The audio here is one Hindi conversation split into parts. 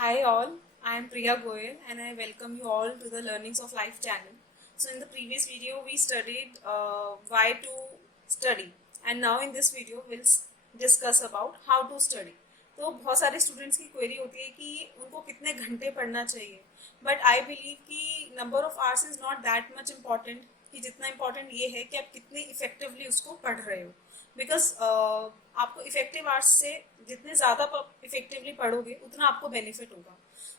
Hi all, I am Priya Goyal and I welcome you all to the Learnings of Life channel. So in the previous video we studied why to study and now in this video we'll discuss about how to study. तो बहुत सारे स्टूडेंट्स की क्वेरी होती है कि उनको कितने घंटे पढ़ना चाहिए, बट आई बिलीव कि number of hours is not that much important, कि जितना इम्पॉर्टेंट ये है कि आप कितने इफेक्टिवली उसको पढ़ रहे हो. बिकॉज आपको इफेक्टिव आवर्स से जितने ज़्यादा इफेक्टिवली पढ़ोगे उतना आपको बेनिफिट होगा.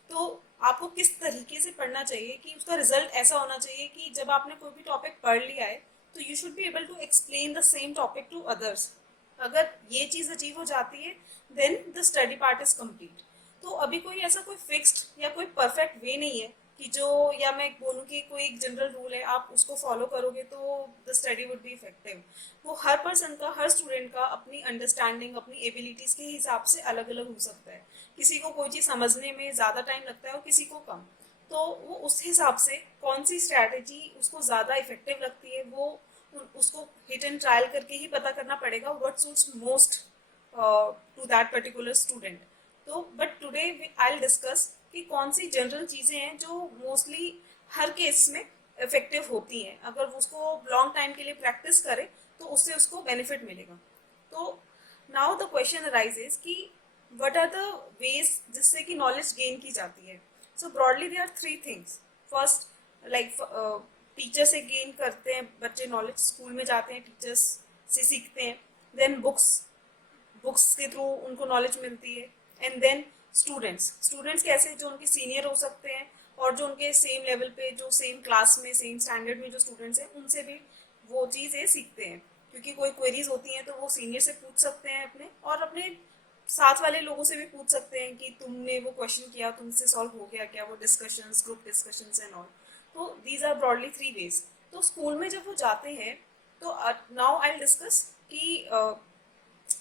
तो आपको किस तरीके से पढ़ना चाहिए कि उसका रिजल्ट ऐसा होना चाहिए कि जब आपने कोई भी टॉपिक पढ़ लिया है तो you should be able to explain the same topic to others. अगर ये चीज़ अचीव हो जाती है then the study part is complete. तो अभी कोई ऐसा कोई फिक्स्ड या कोई परफेक्ट वे नहीं है कि जो, या मैं बोलूँ कि कोई एक जनरल रूल है आप उसको फॉलो करोगे तो the study would be effective. वो हर पर्सन का, हर स्टूडेंट का अपनी अंडरस्टैंडिंग, अपनी एबिलिटीज़ के हिसाब से अलग अलग हो सकता है. किसी को कोई चीज़ समझने में ज़्यादा टाइम लगता है और किसी को कम. तो वो उस हिसाब से कौन सी स्ट्रैटेजी उसको ज़्यादा इफेक्टिव लगती है वो उसको हिट एंड ट्रायल करके ही पता करना पड़ेगा what suits most to that particular student. तो but today I will discuss कि कौन सी जनरल चीज़ें हैं जो मोस्टली हर केस में इफेक्टिव होती हैं. अगर वो उसको लॉन्ग टाइम के लिए प्रैक्टिस करे तो उससे उसको बेनिफिट मिलेगा. तो नाउ द क्वेश्चन अराइजेज कि व्हाट आर द वेज जिससे कि नॉलेज गेन की जाती है. So broadly there are three things. First, like teacher से गेन करते हैं बच्चे नॉलेज, स्कूल में जाते हैं टीचर्स से सीखते हैं. देन बुक्स के थ्रू उनको नॉलेज मिलती है. एंड देन स्टूडेंट्स कैसे, जो उनके सीनियर हो सकते हैं और जो उनके सेम लेवल पे, जो सेम क्लास में, सेम स्टैंडर्ड में जो स्टूडेंट्स हैं उनसे भी वो चीज़ें सीखते हैं. क्योंकि कोई क्वेरीज होती हैं तो वो सीनियर से पूछ सकते हैं अपने, और अपने साथ वाले लोगों से भी पूछ सकते हैं कि तुमने वो क्वेश्चन किया, तुमसे सॉल्व हो गया क्या, वो discussions, group discussions and all. तो these are broadly three ways. तो स्कूल में जब वो जाते हैं तो नाउ आई डिस्कस कि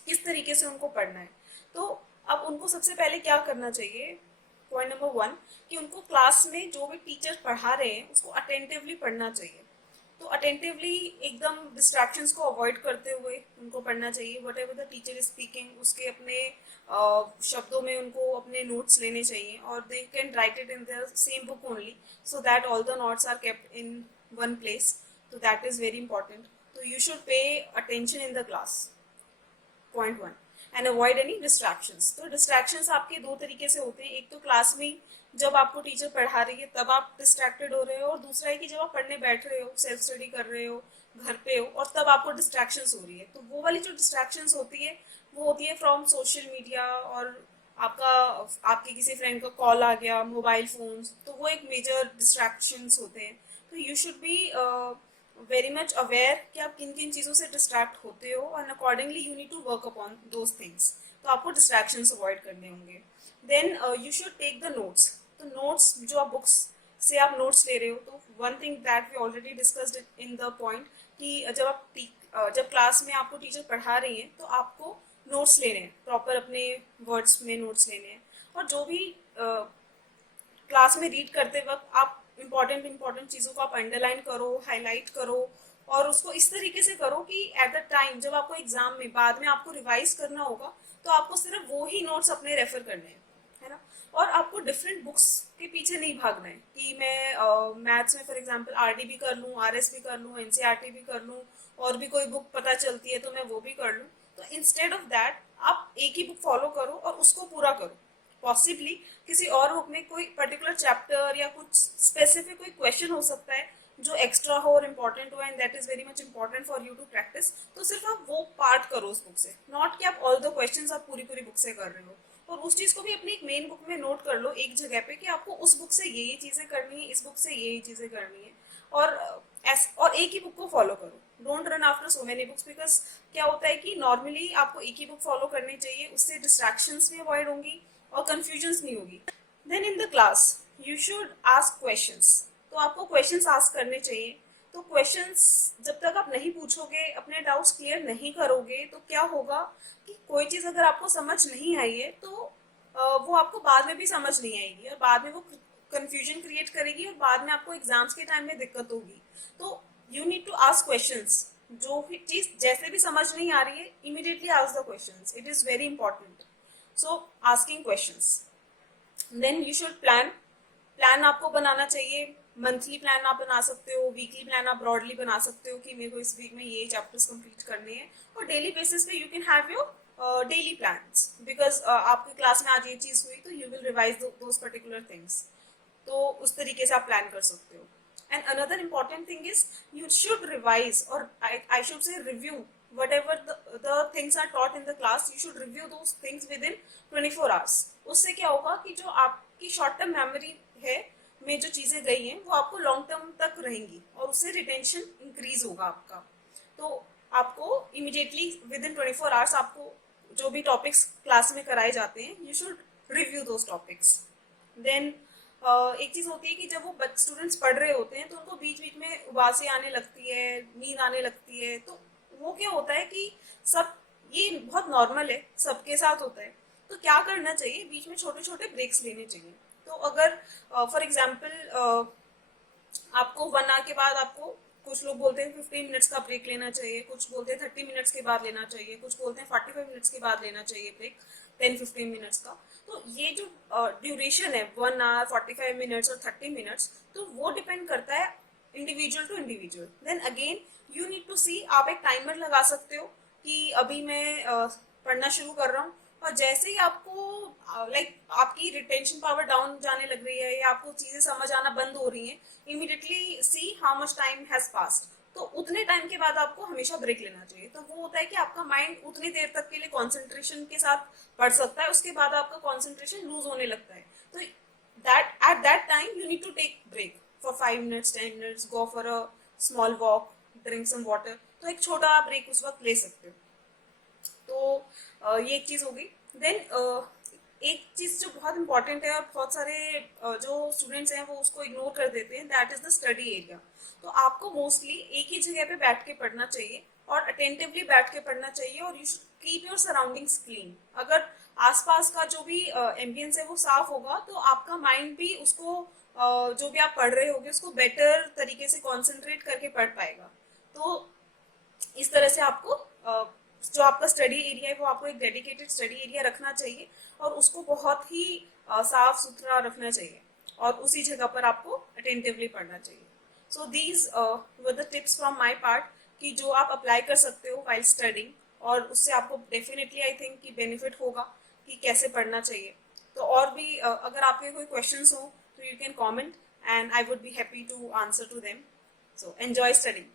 किस तरीके से उनको पढ़ना है. तो अब उनको सबसे पहले क्या करना चाहिए, पॉइंट नंबर वन, कि उनको क्लास में जो भी टीचर पढ़ा रहे हैं उसको अटेंटिवली पढ़ना चाहिए. तो अटेंटिवली एकदम डिस्ट्रैक्शंस को अवॉइड करते हुए उनको पढ़ना चाहिए. What ever the teacher is speaking उसके अपने शब्दों में उनको अपने नोट्स लेने चाहिए, और they can write it in the same book only, so that all the notes are kept in one place. तो दैट इज वेरी इंपॉर्टेंट. तो you should pay attention in the class, point one. And avoid any distractions. तो डिस्ट्रैक्शंस आपके दो तरीके से होते हैं. एक तो क्लास में जब आपको टीचर पढ़ा रही है तब आप डिस्ट्रैक्टेड हो रहे हो, और दूसरा है कि जब आप पढ़ने बैठ रहे हो, सेल्फ स्टडी कर रहे हो, घर पे हो, और तब आपको डिस्ट्रैक्शंस हो रही है. तो वो वाली जो डिस्ट्रैक्शंस होती है वो होती है फ्रॉम सोशल मीडिया, और आपका, आपके किसी फ्रेंड का कॉल आ गया, मोबाइल फोन्स, तो वो एक मेजर डिस्ट्रैक्शंस होते हैं. तो you should be very much aware कि आप किन किन चीज़ों से डिस्ट्रैक्ट होते हो, और accordingly you need to work upon those things. तो आपको डिस्ट्रैक्शंस अवॉइड करने होंगे. Then you should take the notes. तो नोट्स जो आप बुक्स से आप नोट्स ले रहे हो, तो one thing that we already discussed in the point कि जब क्लास में आपको टीचर पढ़ा रही हैं तो आपको नोट्स लेने हैं, प्रॉपर अपने वर्ड्स में नोट्स लेने हैं. और जो भी क्लास में रीड करते वक्त आप इम्पॉर्टेंट चीज़ों को आप अंडरलाइन करो, हाईलाइट करो, और उसको इस तरीके से करो कि एट द टाइम जब आपको एग्जाम में बाद में आपको रिवाइज करना होगा तो आपको सिर्फ वो ही नोट्स अपने रेफर करने हैं, है ना. और आपको डिफरेंट बुक्स के पीछे नहीं भागना है कि मैं मैथ्स में फॉर एग्जांपल आरडी भी कर लूँ, आरएस भी कर लूँ, एनसीईआरटी भी कर लूँ, और भी कोई बुक पता चलती है तो मैं वो भी कर लूँ. तो इंस्टेड ऑफ दैट आप एक ही बुक फॉलो करो और उसको पूरा करो. पॉसिबली किसी और बुक में कोई पर्टिकुलर चैप्टर या कुछ स्पेसिफिक कोई क्वेश्चन हो सकता है जो एक्स्ट्रा हो और इम्पोर्टेंट हो, and that is very much important for you to practice. तो सिर्फ आप वो पार्ट करो उस बुक से, नॉट कि आप ऑल द क्वेश्चंस आप पूरी पूरी बुक से कर रहे हो. और उस चीज़ को भी अपनी एक मेन बुक में नोट कर लो एक जगह पे कि आपको उस बुक से ये चीज़ें करनी है, इस बुक से ये चीज़ें करनी है. और एक ही बुक को फॉलो करो. Don't run after so many books, because क्या होता है कि नॉर्मली आपको एक ही बुक फॉलो करनी चाहिए, उससे डिस्ट्रैक्शंस भी अवॉइड होंगी और कंफ्यूजन्स नहीं होगी. Then in the class you should ask questions. तो आपको क्वेश्चंस आस्क करने चाहिए. तो क्वेश्चंस जब तक आप नहीं पूछोगे, अपने डाउट्स क्लियर नहीं करोगे, तो क्या होगा कि कोई चीज़ अगर आपको समझ नहीं आई है तो वो आपको बाद में भी समझ नहीं आएगी, और बाद में वो कंफ्यूजन क्रिएट करेगी, और बाद में आपको एग्जाम्स के टाइम में दिक्कत होगी. तो you need to ask questions. जो चीज़ जैसे भी समझ नहीं आ रही है, immediately ask the questions. It is very important. So asking questions. Then you should plan आपको बनाना चाहिए। मंथली प्लान आप बना सकते हो, वीकली प्लान आप ब्रॉडली बना सकते हो कि मेरे को इस वीक में ये चैप्टर्स कंप्लीट करने हैं, और डेली बेसिस पे you can have your daily plans, because आपकी क्लास में आज ये चीज हुई तो you will revise those particular things. तो उस तरीके से आप प्लान कर सकते हो। And another important thing is you should revise, और I should say review whatever the things are taught in the class, you should review those things within 24 hours. उससे क्या होगा कि जो आपकी शॉर्ट टर्म मेमोरी है में जो चीजें गई हैं वो आपको लॉन्ग टर्म तक रहेंगी, और उससे रिटेंशन इंक्रीज होगा आपका। तो आपको इमिडिएटली विद इन 24 आवर्स आपको जो भी टॉपिक्स क्लास में कराए जाते हैं you should review those topics. Then एक चीज होती है कि जब वो स्टूडेंट्स पढ़ रहे होते हैं तो उनको बीच बीच में उबासी आने लगती है, नींद आने लगती है। तो वो क्या होता है कि सब ये बहुत नॉर्मल है, सबके साथ होता है। तो क्या करना चाहिए, बीच में छोटे छोटे ब्रेक्स लेने चाहिए। तो अगर फॉर एग्जाम्पल आपको 1 आवर के बाद आपको, कुछ लोग बोलते हैं 15 मिनट्स का ब्रेक लेना चाहिए, कुछ बोलते हैं 30 मिनट्स के बाद लेना चाहिए, कुछ बोलते हैं 45 मिनट्स के बाद लेना चाहिए ब्रेक, 10-15 मिनट्स का। तो ये जो ड्यूरेशन है 1 आवर, 45 मिनट्स और 30 मिनट्स, तो वो डिपेंड करता है individual to individual. Then again you need to see, आप एक टाइमर लगा सकते हो कि अभी मैं पढ़ना शुरू कर रहा हूँ, और जैसे ही आपको आपकी रिटेंशन पावर डाउन जाने लग रही है या आपको चीजें समझ आना बंद हो रही हैं, immediately see how much time has passed. तो उतने टाइम के बाद आपको हमेशा ब्रेक लेना चाहिए। तो वो होता है कि आपका माइंड उतनी देर तक के लिए कॉन्सेंट्रेशन के साथ पढ़ सकता है, उसके बाद आपका कॉन्सेंट्रेशन लूज होने लगता है। तो that at that time you need to take break for 5 minutes, 10 minutes, go for a small walk, drink some water. तो एक छोटा ब्रेक उस वक्त ले सकते हो। तो ये एक चीज होगी। देन एक चीज जो बहुत इंपॉर्टेंट है और बहुत सारे जो स्टूडेंट्स हैं वो उसको इग्नोर कर देते हैं, that is the study area. तो आपको मोस्टली एक ही जगह पे बैठ के पढ़ना चाहिए और अटेंटिवली बैठ के पढ़ना चाहिए, और you should keep your surroundings clean. अगर आसपास का जो भी एम्बियंस है वो साफ होगा तो आपका माइंड भी उसको जो भी आप पढ़ रहे होगे उसको बेटर तरीके से कॉन्सेंट्रेट करके पढ़ पाएगा। तो इस तरह से आपको जो आपका स्टडी एरिया है वो आपको एक डेडिकेटेड स्टडी एरिया रखना चाहिए, और उसको बहुत ही साफ सुथरा रखना चाहिए, और उसी जगह पर आपको अटेंटिवली पढ़ना चाहिए। So these were the tips from my part कि जो आप अप्लाई कर सकते हो वाइल स्टडिंग, और उससे आपको डेफिनेटली आई थिंक कि बेनिफिट होगा कि कैसे पढ़ना चाहिए। तो और भी अगर आपके कोई क्वेश्चंस हो तो you can comment and I would be happy to answer to them. So enjoy studying.